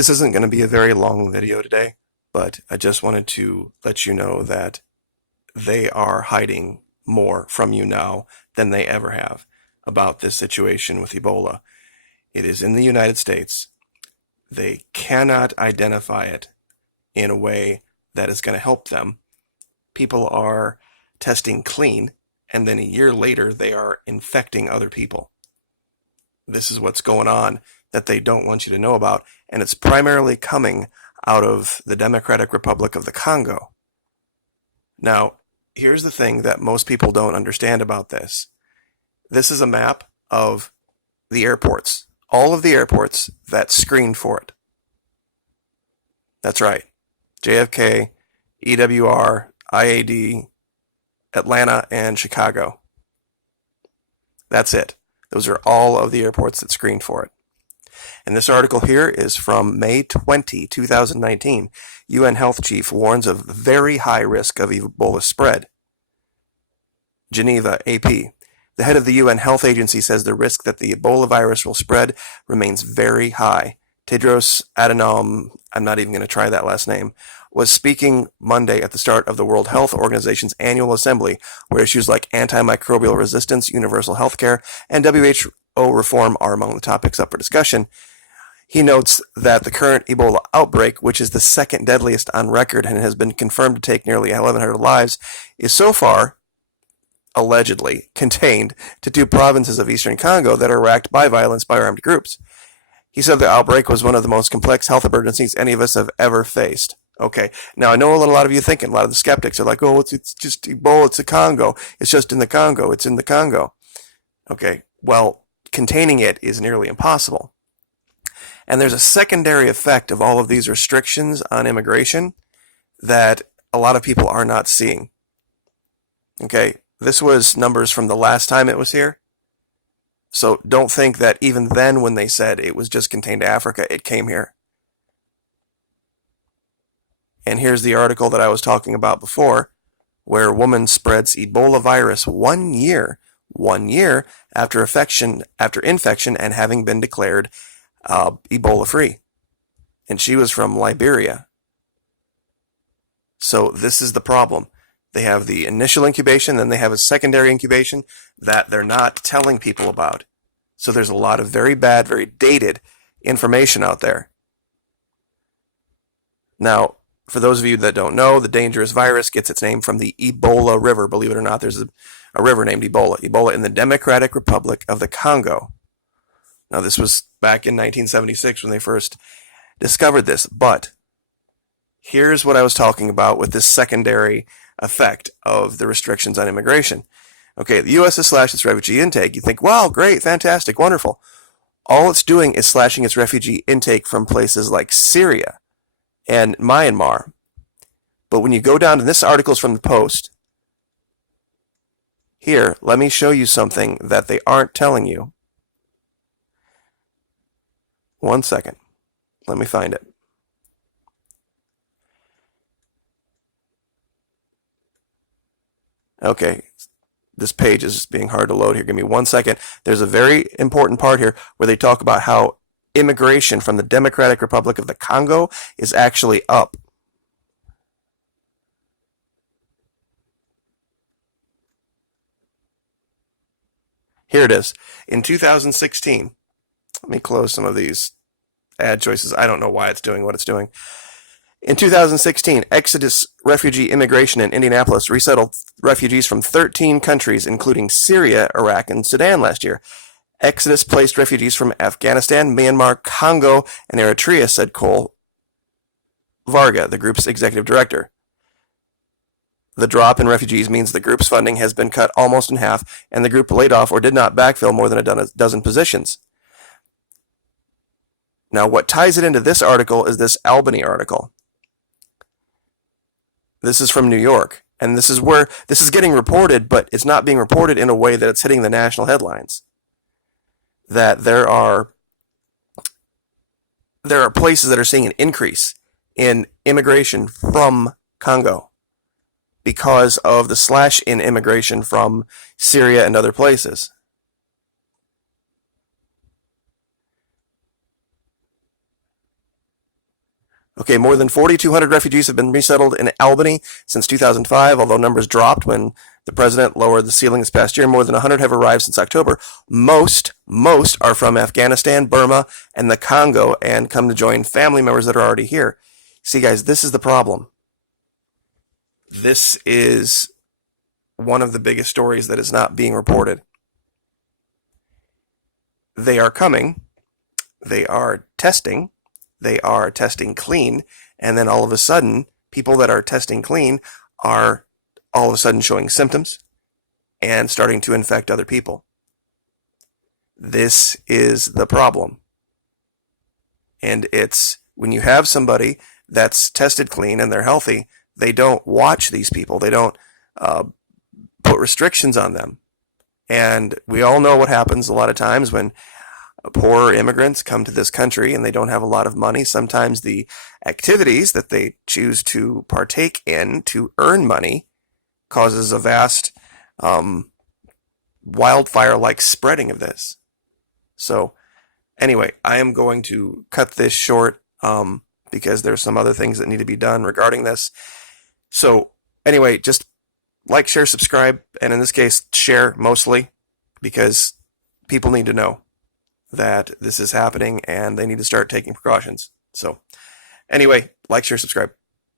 This isn't going to be a very long video today, but I just wanted to let you know that they are hiding more from you now than they ever have about this situation with Ebola. It is in the United States. They cannot identify it in a way that is going to help them. People are testing clean, and then a year later they are infecting other people. This is what's going on that they don't want you to know about, and it's primarily coming out of the Democratic Republic of the Congo. Now, here's the thing that most people don't understand about this. This is a map of the airports, all of the airports that screened for it. That's right. JFK, EWR, IAD, Atlanta, and Chicago. That's it. Those are all of the airports that screened for it. And this article here is from May 20, 2019. UN Health Chief warns of very high risk of Ebola spread. Geneva, AP. The head of the UN Health Agency says the risk that the Ebola virus will spread remains very high. Tedros Adhanom, I'm not even going to try that last name, was speaking Monday at the start of the World Health Organization's annual assembly, where issues like antimicrobial resistance, universal health care, and WHO reform are among the topics up for discussion. He notes that the current Ebola outbreak, which is the second deadliest on record and has been confirmed to take nearly 1,100 lives, is so far, allegedly, contained to 2 provinces of eastern Congo that are racked by violence by armed groups. He said the outbreak was one of the most complex health emergencies any of us have ever faced. Okay, now I know a lot of you thinking, a lot of the skeptics are like, oh, it's just Ebola, it's the Congo. It's just in the Congo, it's in the Congo. Okay, well, containing it is nearly impossible. And there's a secondary effect of all of these restrictions on immigration that a lot of people are not seeing. Okay, this was numbers from the last time it was here. So don't think that even then when they said it was just contained to Africa, it came here. And here's the article that I was talking about before, where a woman spreads Ebola virus 1 year after infection and having been declared Ebola free. And she was from Liberia. So this is the problem. They have the initial incubation, then they have a secondary incubation that they're not telling people about. So there's a lot of very bad, very dated information out there. Now, for those of you that don't know, the dangerous virus gets its name from the Ebola River. Believe it or not, there's a river named Ebola. Ebola in the Democratic Republic of the Congo. Now, this was back in 1976 when they first discovered this. But here's what I was talking about with this secondary effect of the restrictions on immigration. Okay, the U.S. has slashed its refugee intake. You think, wow, great, fantastic, wonderful. All it's doing is slashing its refugee intake from places like Syria and Myanmar. But when you go down to this article's from the Post, here, let me show you something that they aren't telling you. 1 second. Let me find it. Okay, this page is being hard to load here. Give me 1 second. There's a very important part here where they talk about how immigration from the Democratic Republic of the Congo is actually up. Here it is. In 2016, let me close some of these ad choices. I don't know why it's doing what it's doing. In 2016, Exodus Refugee Immigration in Indianapolis resettled refugees from 13 countries, including Syria, Iraq, and Sudan last year. Exodus placed refugees from Afghanistan, Myanmar, Congo, and Eritrea, said Cole Varga, the group's executive director. The drop in refugees means the group's funding has been cut almost in half, and the group laid off or did not backfill more than a dozen positions. Now, what ties it into this article is this Albany article. This is from New York, and this is where this is getting reported, but it's not being reported in a way that it's hitting the national headlines. That there are places that are seeing an increase in immigration from Congo because of the slash in immigration from Syria and other places. Okay, more than 4,200 refugees have been resettled in Albany since 2005, although numbers dropped when the president lowered the ceiling this past year. More than 100 have arrived since October. Most are from Afghanistan, Burma, and the Congo and come to join family members that are already here. See, guys, this is the problem. This is one of the biggest stories that is not being reported. They are coming. They are testing clean, and then all of a sudden, people that are testing clean are all of a sudden showing symptoms and starting to infect other people. This is the problem. And it's when you have somebody that's tested clean and they're healthy, they don't watch these people. They don't put restrictions on them. And we all know what happens a lot of times when poor immigrants come to this country and they don't have a lot of money. Sometimes the activities that they choose to partake in to earn money causes a vast wildfire-like spreading of this. So anyway, I am going to cut this short because there's some other things that need to be done regarding this. So anyway, just like, share, subscribe, and in this case, share mostly, because people need to know that this is happening and they need to start taking precautions. So anyway, like, share, subscribe.